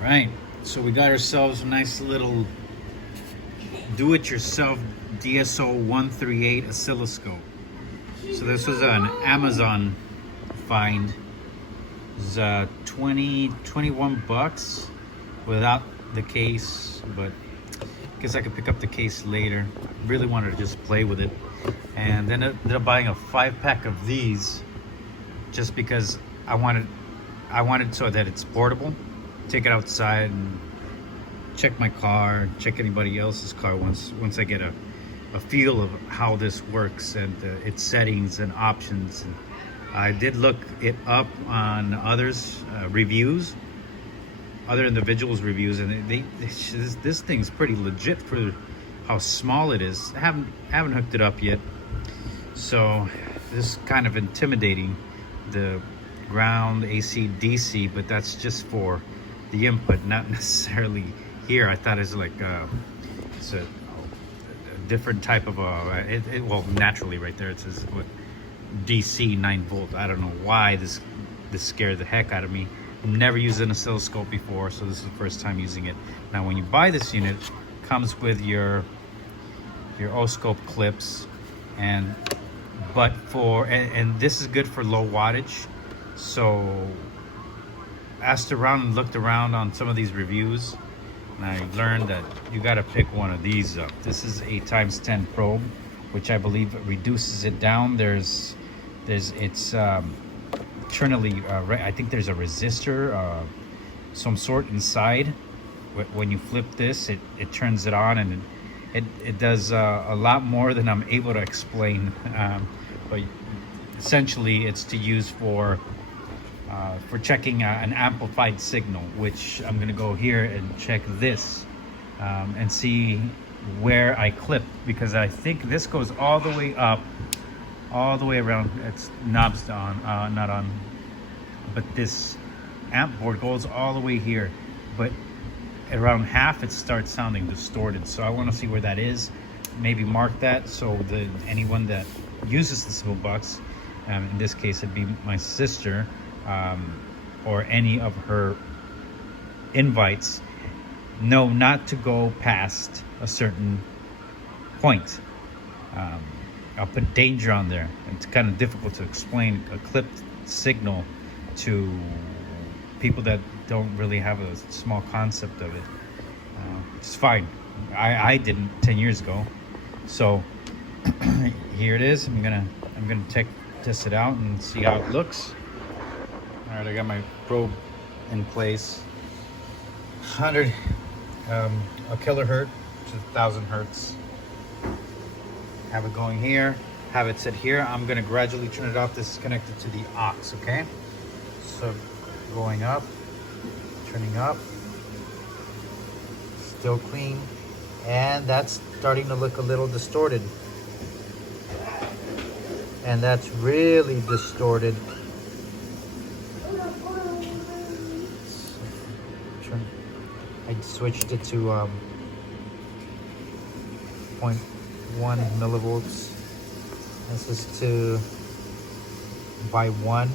Right, so we got ourselves a nice little do-it-yourself DSO138 oscilloscope. So this was an Amazon find. It was 21 bucks without the case, but I guess I could pick up the case later. Really wanted to just play with it, and then ended up buying a 5-pack of these just because I wanted so that it's portable. Take it outside and check my car, check anybody else's car once I get a feel of how this works and its settings and options. And I did look it up on others' reviews, other individuals' reviews, and this thing's pretty legit for how small it is. I haven't hooked it up yet, so this is kind of intimidating, the ground AC DC, but that's just for the input, not necessarily here. I thought it's like it's a different type of well, naturally right there it says what, DC 9 volt. I don't know why this scared the heck out of me. Never used an oscilloscope before, so this is the first time using it. Now when you buy this unit, it comes with your oscilloscope clips, and this is good for low wattage. So asked around and looked around on some of these reviews, and I learned that you got to pick one of these up. This is a ×10 probe, which I believe reduces it down. It's internally, I think there's a resistor, some sort inside. When you flip this, it turns it on, and it does a lot more than I'm able to explain. But essentially, it's to use for checking an amplified signal, which I'm gonna go here and check this and see where I clip, because I think this goes all the way up, all the way around. It's knobs on, not on, but this amp board goes all the way here, but around half it starts sounding distorted. So I want to see where that is, maybe mark that, so that anyone that uses the Civil Box, in this case it'd be my sister, or any of her invites, know not to go past a certain point. I'll put danger on there. It's kind of difficult to explain a clipped signal to people that don't really have a small concept of it. It's fine. I didn't 10 years ago. So here it is. I'm gonna test it out and see how it looks. All right, I got my probe in place. 100 a kilohertz, which is 1,000 hertz. Have it going here, have it sit here. I'm gonna gradually turn it off. This is connected to the aux, okay? So going up, turning up, still clean, and that's starting to look a little distorted. And that's really distorted. I switched it to 0.1 millivolts. This is to by 1.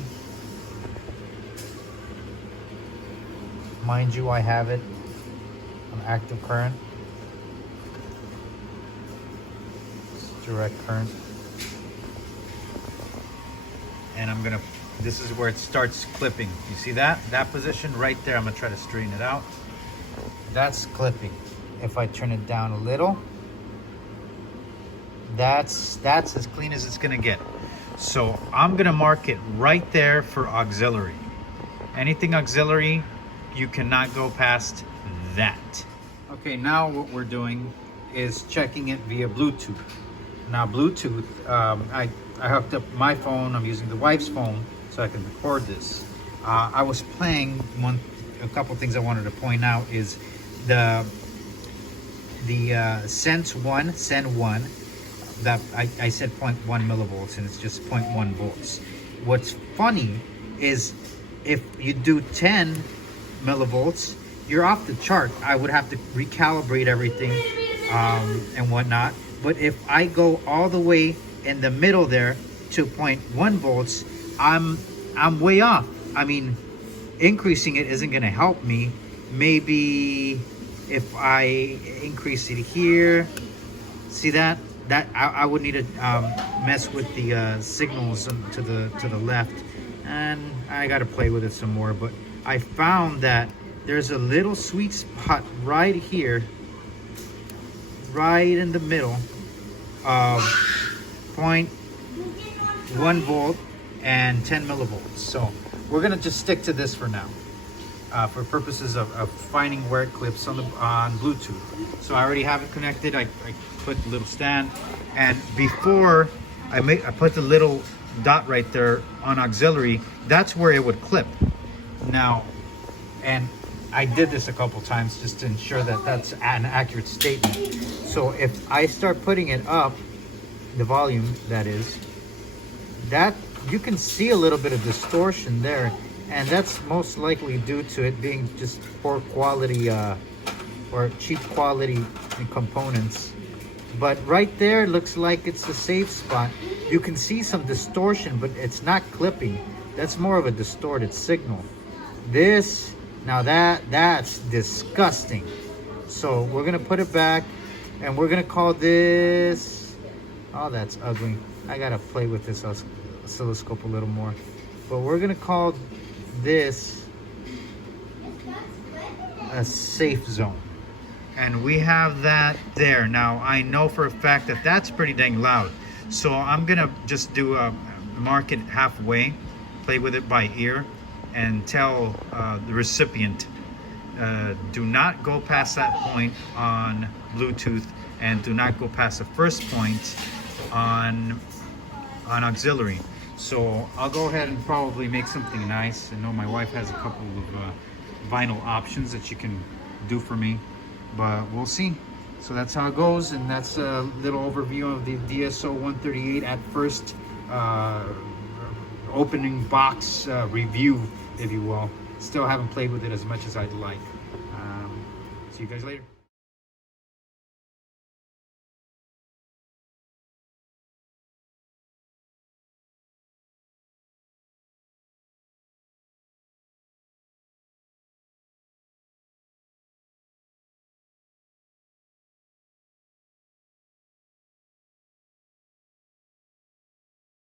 Mind you, I have it on active current. It's direct current. And this is where it starts clipping. You see that position right there? I'm gonna try to straighten it out. That's clipping. If I turn it down a little, that's as clean as it's gonna get. So I'm gonna mark it right there for auxiliary. Anything auxiliary, you cannot go past that. Okay, now what we're doing is checking it via Bluetooth. Now Bluetooth, I hooked up my phone. I'm using the wife's phone so I can record this. I was playing a couple things I wanted to point out is the Send 1 that I said 0.1 millivolts, and it's just 0.1 volts. What's funny is if you do 10 millivolts, you're off the chart. I would have to recalibrate everything and whatnot. But if I go all the way in the middle there to 0.1 volts, I'm way off. I mean, increasing it isn't going to help me maybe if I increase it here, see that I would need to mess with the signals to the left, and I got to play with it some more. But I found that there's a little sweet spot right here, right in the middle of 0.1 volt and 10 millivolts. So we're gonna just stick to this for now, for purposes of finding where it clips on Bluetooth. So I already have it connected. I put the little stand, and before I put the little dot right there on auxiliary. That's where it would clip. Now, and I did this a couple times just to ensure that that's an accurate statement. So if I start putting it up, the volume that is, that you can see a little bit of distortion there, and that's most likely due to it being just poor quality or cheap quality components. But right there looks like it's the safe spot. You can see some distortion, but it's not clipping. That's more of a distorted signal. This, now that's disgusting. So we're gonna put it back, and we're gonna call this, oh, that's ugly. I gotta play with this oscilloscope a little more. But we're gonna call this a safe zone. And we have that there. Now I know for a fact that that's pretty dang loud. So I'm gonna just do a mark it halfway, play with it by ear, and tell the recipient, do not go past that point on Bluetooth, and do not go past the first point on auxiliary. So I'll go ahead and probably make something nice. I know my wife has a couple of vinyl options that she can do for me, but we'll see. So that's how it goes, and that's a little overview of the DSO-138 at first opening box review, if you will. Still haven't played with it as much as I'd like. See you guys later.